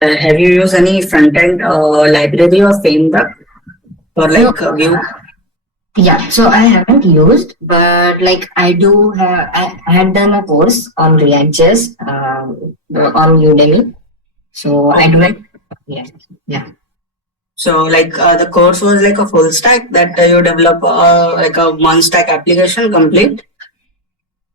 Have you used any front-end library or framework for No, like Vue? yeah, so I haven't used, but like I do have, I had done a course on reactjs on Udemy. So I do have, Okay. yeah, yeah. So like the course was like a full stack that you develop like a one stack application complete.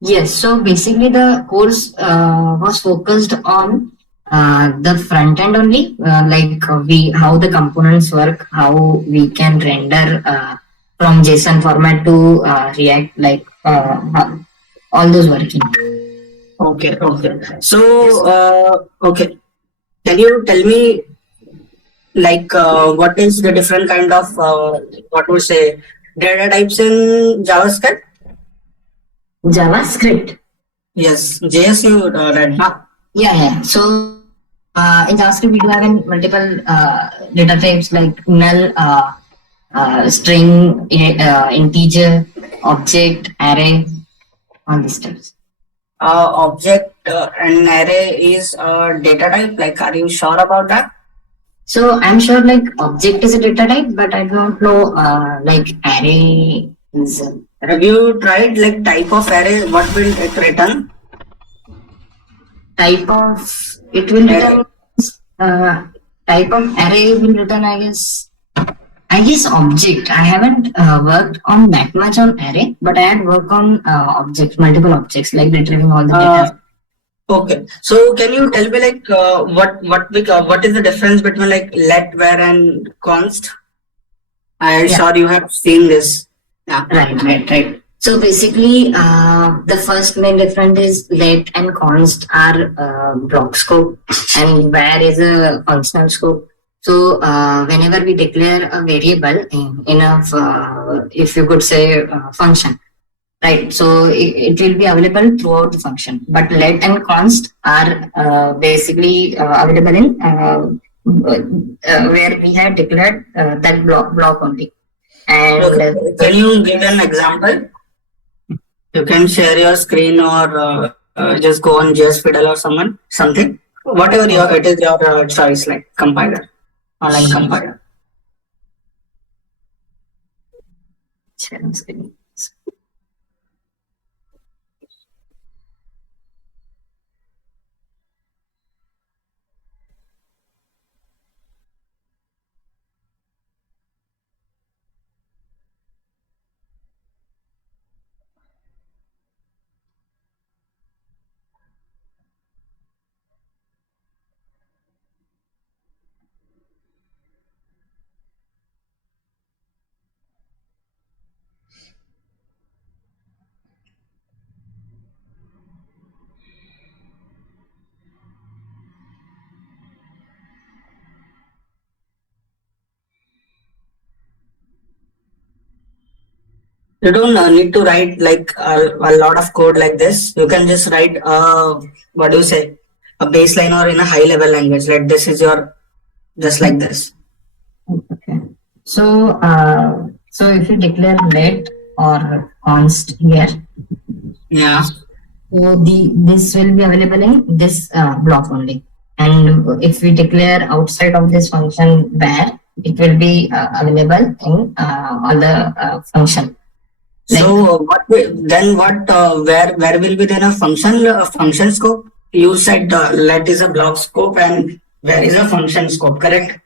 Yes, so basically the course was focused on the front end only, like we how the components work, how we can render from JSON format to React, like all those working. Okay, okay. So Yes. okay, can you tell me like what is the different kind of what would say data types in JavaScript? JavaScript. Yes, JS you read, huh? Yeah, yeah. So in JavaScript we do have in multiple data types like null, string, integer, object, array, all these types. Object and array is a data type. Like, are you sure about that? So I'm sure like object is a data type, but I don't know like array is Have you tried like type of array? What will it return? type of it will return Array. uh, type of array will return I guess object. I haven't worked on that much on array, but I had worked on objects, multiple objects, like retrieving all the Uh, data. okay. So can you tell me like what is the difference between like let, where, and const? I'm Yeah, sure you have seen this. Yeah. right. So basically, the first main difference is let and const are block scope, and where is a functional scope. So whenever we declare a variable in a, if you could say function, right? So it will be available throughout the function. But let and const are basically available in where we have declared that block only. And Okay. Can you give an example? You can share your screen or just go on JS Fiddle or something. Whatever your it is your choice, like compiler, online compiler. You don't need to write like a lot of code like this. You can just write what do you say, a baseline or in a high level language. Like this is your just like this. okay. So so if you declare let or const here, Yeah. so this will be available in this block only. And if we declare outside of this function where, it will be available in all the function. Like So then what where will be then a function scope? You said let is a block scope and where is a function scope, correct?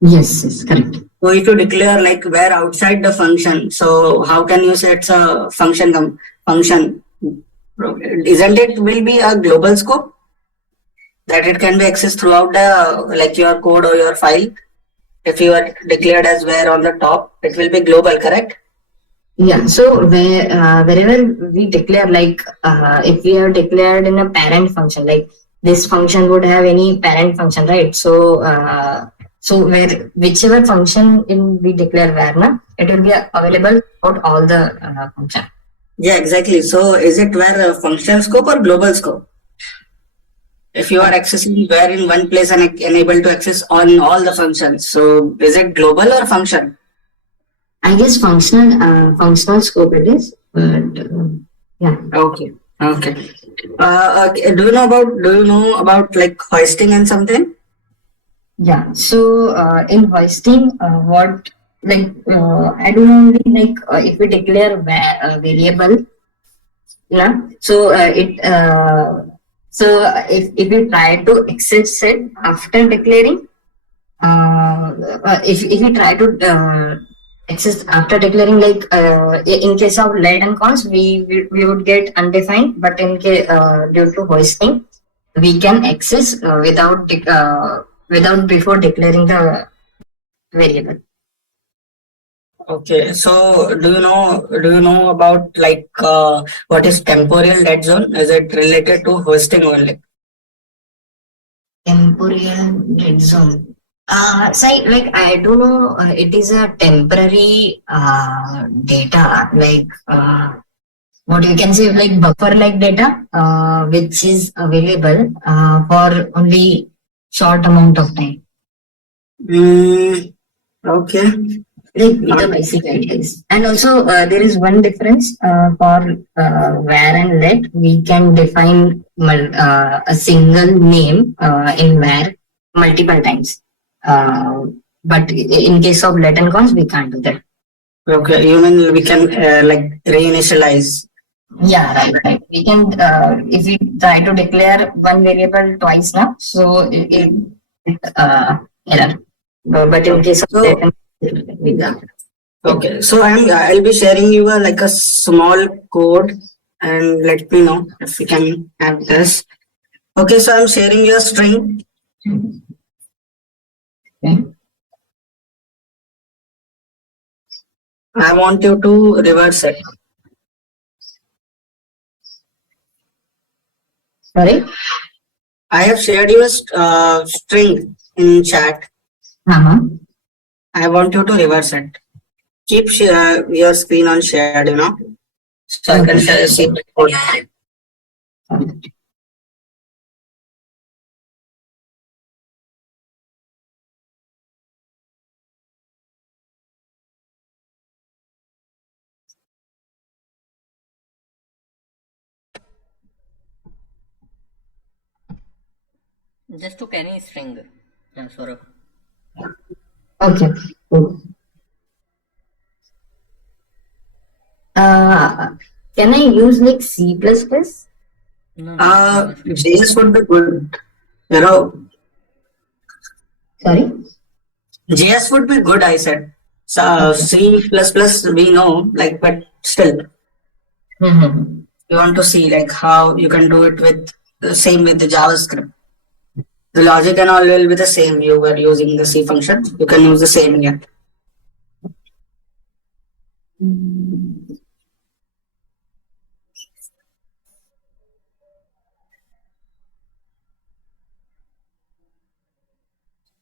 yes, correct. So if you declare like where outside the function, so how can you say it's a function? Isn't it will be a global scope that it can be accessed throughout the like your code or your file? If you are declared as where on the top, it will be global, correct? Yeah, so wherever we declare, like if we have declared in a parent function, like this function would have any parent function, right? So so where whichever function in we declare where na, it will be available throughout all the function. Yeah, exactly. So is it where function scope or global scope? If you are accessing where in one place and unable to access on all the functions, so is it global or function? I guess functional scope it is, but yeah. Okay. Okay. Okay. Do you know about like hoisting and something? Yeah. So in hoisting, what like I don't know only like if we declare variable, yeah. So if we try to access it after declaring, if we try to access after declaring like in case of let and cons we would get undefined, but in case due to hoisting we can access without before declaring the variable. Okay, so do you know about like what is temporal dead zone? Is it related to hosting only? Temporal dead zone. So like I don't know. It is a temporary data, like what you can say, like buffer like data, which is available for only short amount of time. Mm, okay. Like the basic ideas. And also there is one difference for where and let. We can define a single name in where multiple times. But in case of let and cons, we can't do that. Okay, you mean we can like reinitialize? Yeah, right, right. We can, if we try to declare one variable twice now, so error. But in Okay. case of let So and we yeah. can't. Yeah. Okay. So I'll be sharing you like a small code and let me know if we can have this. Okay, so I'm sharing you a string. Okay. I want you to reverse it. Sorry. I have shared you a string in chat. Uh-huh. I want you to reverse it. Keep your screen on shared, so I can Okay. see the code. Just took any string. Yeah, Saurabh. Okay. Cool. Uh, can I use like C plus plus? No, no, JavaScript. JS would be good. You know, Sorry. JS would be good, I said. So Okay. C plus plus we know, like, but still, Mm-hmm. you want to see like how you can do it with the same with the JavaScript. The logic and all will be the same. You were using the C function. You can use the same here.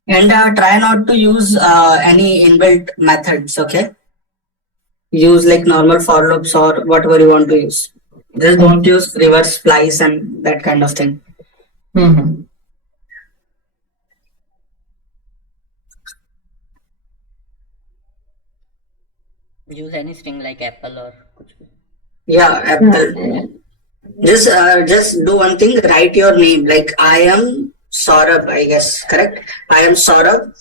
And try not to use any inbuilt methods. Okay, use like normal for loops or whatever you want to use. Just don't Okay. use reverse splice and that kind of thing. Mm-hmm. Use any string like apple or kuch bhi. Yeah, Apple. Just do one thing. Write your name. Like I am Saurabh. I guess correct. I am Saurabh.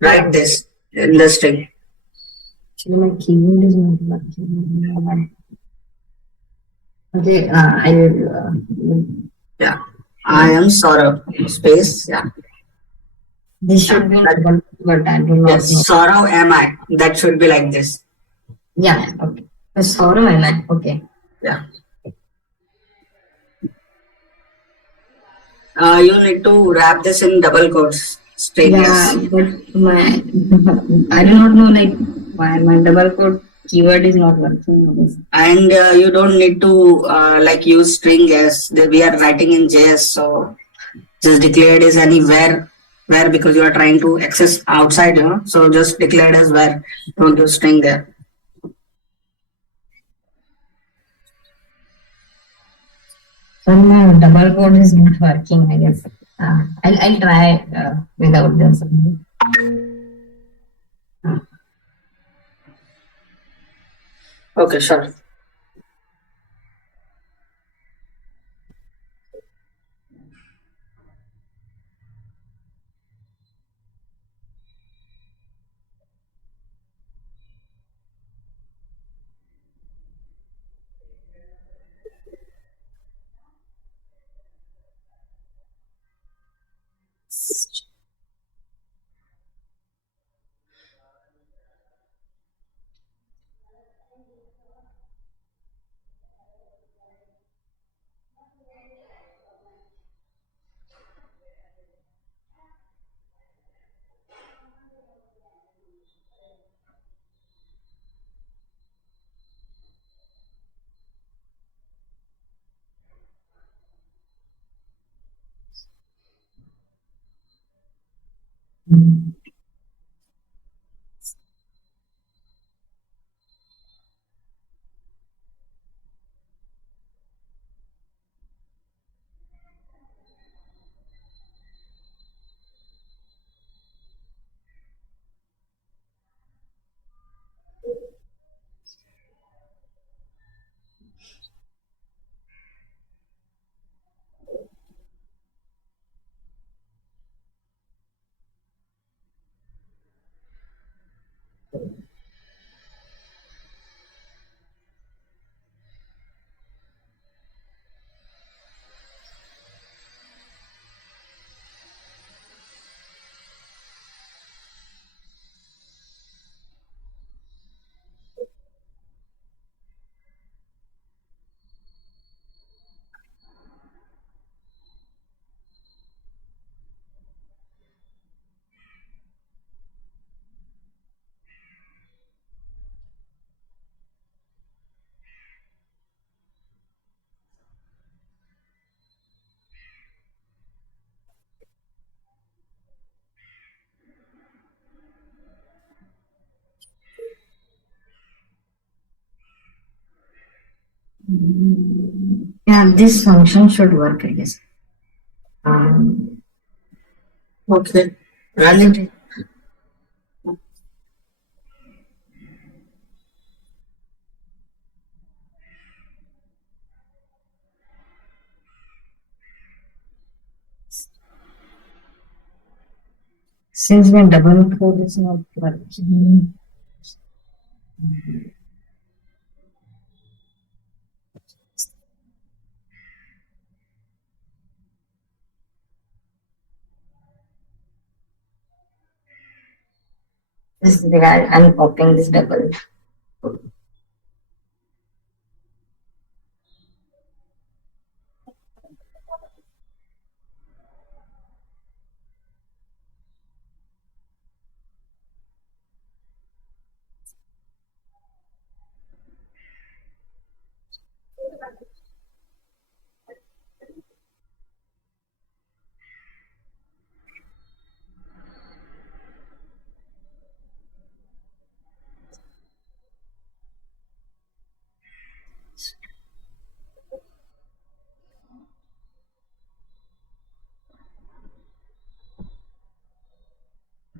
Write Yeah. this in the string. Actually, my keyboard is not working. Okay. Yeah, I am Saurabh. Space. Yeah. This Yeah. should be double, but I do Yes. not know. Saurabh am I. That should be like this. Yeah. Okay. Sorrow, am I? Okay. Yeah. You need to wrap this in double quotes. String. Yeah, Yes. but my I do not know like why my double quote keyword is not working. And you don't need to like use string as we are writing in JS. So just declared is anywhere where because you are trying to access outside, so just declared as where, don't use string there. So my double quote is not working. I guess. I'll try without this. Okay, sure. Yeah, this function should work, I guess. Okay. Run it. Since my double code is not working. This is the guy, I'm copying this double.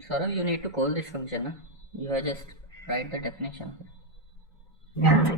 Saurav, you need to call this function. Huh? You have just write the definition. Yeah.